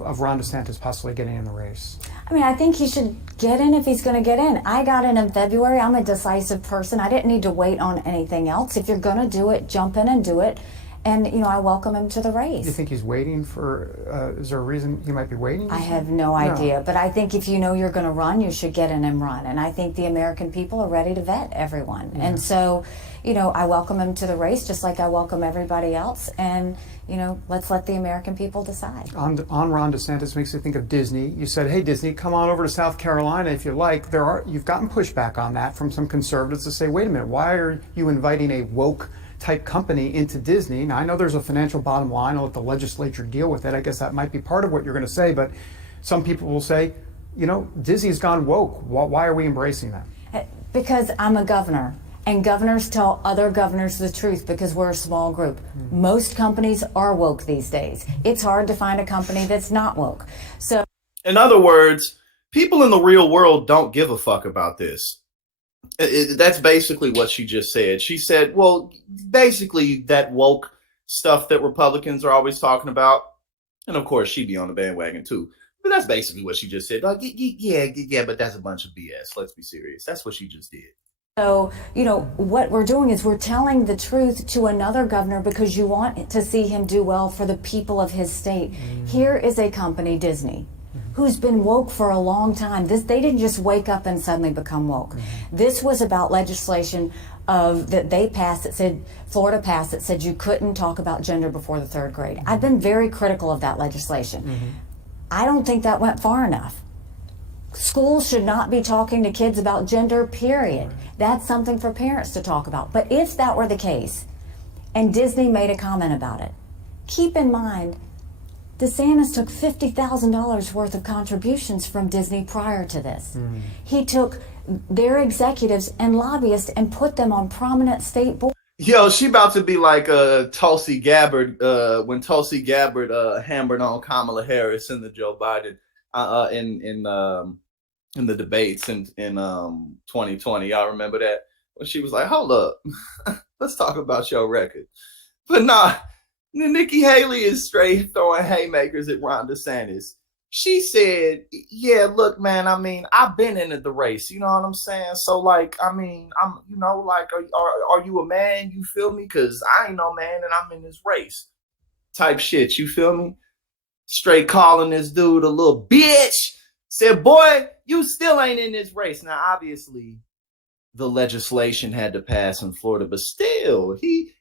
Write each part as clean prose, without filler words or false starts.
of Ron DeSantis possibly getting in the race? I mean, I think he should get in if he's going to get in. I got in February. I'm a decisive person. I didn't need to wait on anything else. If you're going to do it, jump in and do it. And, you know, I welcome him to the race. You think he's waiting for, is there a reason he might be waiting? I have no idea. But I think if you know you're going to run, you should get in and run. And I think the American people are ready to vet everyone. Yeah. And so, you know, I welcome him to the race just like I welcome everybody else. And, you know, let's let the American people decide. On Ron DeSantis makes me think of Disney. You said, hey, Disney, come on over to South Carolina if you like. You've gotten pushback on that from some conservatives to say, wait a minute, why are you inviting a woke type company into Disney? Now, I know there's a financial bottom line. I'll let the legislature deal with it. I guess that might be part of what you're going to say. But some people will say, you know, Disney's gone woke. Why are we embracing that? Because I'm a governor. And governors tell other governors the truth because we're a small group. Most companies are woke these days. It's hard to find a company that's not woke. So, in other words, people in the real world don't give a fuck about this. That's basically what she just said. She said, well, basically that woke stuff that Republicans are always talking about. And of course, she'd be on the bandwagon too. But that's basically what she just said. Like, yeah, but that's a bunch of BS. Let's be serious. That's what she just did. So, you know, what we're doing is we're telling the truth to another governor because you want to see him do well for the people of his state. Here is a company, Disney, who's been woke for a long time. They didn't just wake up and suddenly become woke. This was about legislation that they passed that said, Florida passed that said you couldn't talk about gender before the third grade. I've been very critical of that legislation. I don't think that went far enough. Schools should not be talking to kids about gender, period. That's something for parents to talk about. But if that were the case, and Disney made a comment about it, keep in mind, DeSantis took $50,000 worth of contributions from Disney prior to this. He took their executives and lobbyists and put them on prominent state boards. Yo, she about to be like Tulsi Gabbard when Tulsi Gabbard hammered on Kamala Harris in the Joe Biden in the debates in 2020. Y'all remember that? When she was like, hold up, let's talk about your record. But nah, Nikki Haley is straight throwing haymakers at Ron DeSantis. She said, yeah, look, man, I mean, I've been into the race, you know what I'm saying? So, like, I mean, I'm, you know, like, are you a man? You feel me? Because I ain't no man and I'm in this race type shit, you feel me? Straight calling this dude a little bitch. Said, boy, you still ain't in this race. Now, obviously, the legislation had to pass in Florida, but still,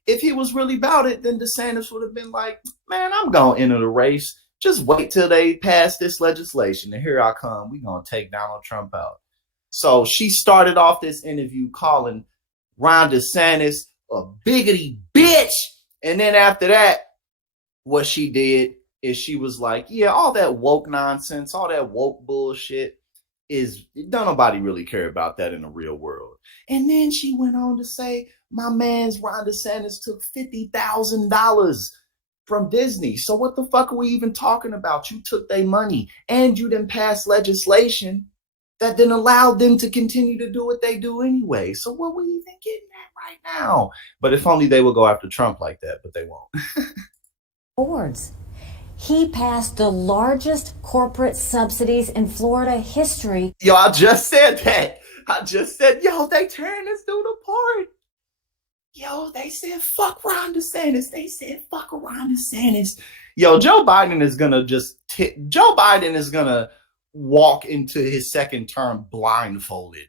if he was really about it, then DeSantis would have been like, man, I'm going to enter the race. Just wait till they pass this legislation, and here I come. We're going to take Donald Trump out. So she started off this interview calling Ron DeSantis a biggety bitch. And then after that, what she did is she was like, yeah, all that woke nonsense, all that woke bullshit don't nobody really care about that in the real world. And then she went on to say, my man's Ron DeSantis took $50,000 from Disney. So what the fuck are we even talking about? You took their money and you didn't pass legislation that then allowed them to continue to do what they do anyway. So what we even getting at right now? But if only they would go after Trump like that, but they won't. Boards. He passed the largest corporate subsidies in Florida history. Yo, I just said that. I just said, yo, they tearing this dude apart. Yo, they said, fuck Ron DeSantis. They said, fuck Ron DeSantis. Yo, Joe Biden is going to walk into his second term blindfolded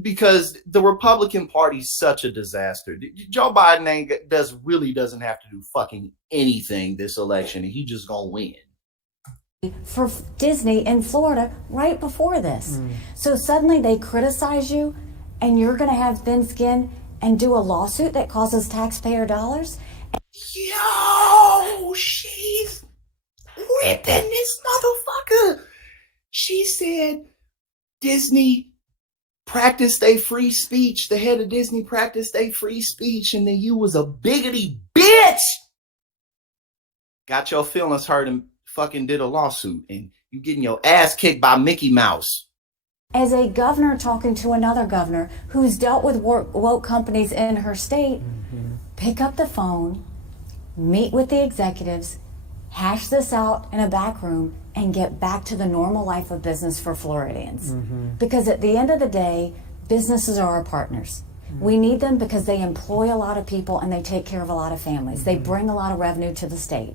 because the Republican Party's such a disaster. Joe Biden really doesn't have to do fucking anything this election, and he just going to win. For Disney in Florida right before this. So suddenly they criticize you and you're going to have thin skin and do a lawsuit that causes taxpayer dollars? Yo, she's ripping this motherfucker. She said Disney practiced a free speech. The head of Disney practiced a free speech, and then you was a biggity bitch. Got your feelings hurt and fucking did a lawsuit, and you getting your ass kicked by Mickey Mouse. As a governor talking to another governor who's dealt with woke companies in her state, pick up the phone, meet with the executives, hash this out in a back room, and get back to the normal life of business for Floridians. Because at the end of the day, businesses are our partners. We need them because they employ a lot of people and they take care of a lot of families. They bring a lot of revenue to the state.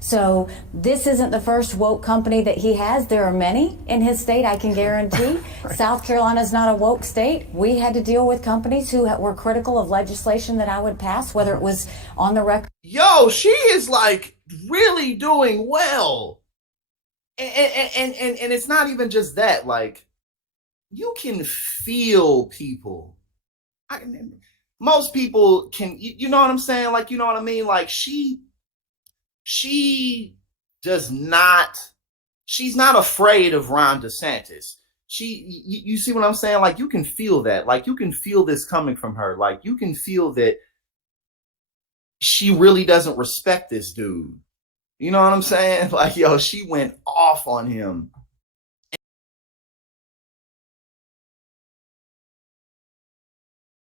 So this isn't the first woke company that he has. There are many in his state, I can guarantee. Right. South Carolina is not a woke state. We had to deal with companies who were critical of legislation that I would pass, whether it was on the record. Yo, she is like really doing well. And it's not even just that. Like, you can feel people. Most people can, you know what I'm saying? Like, you know what I mean? Like, she does not, she's not afraid of Ron DeSantis. You see what I'm saying? Like, you can feel that. Like, you can feel this coming from her. Like, you can feel that she really doesn't respect this dude. You know what I'm saying? Like, yo, she went off on him.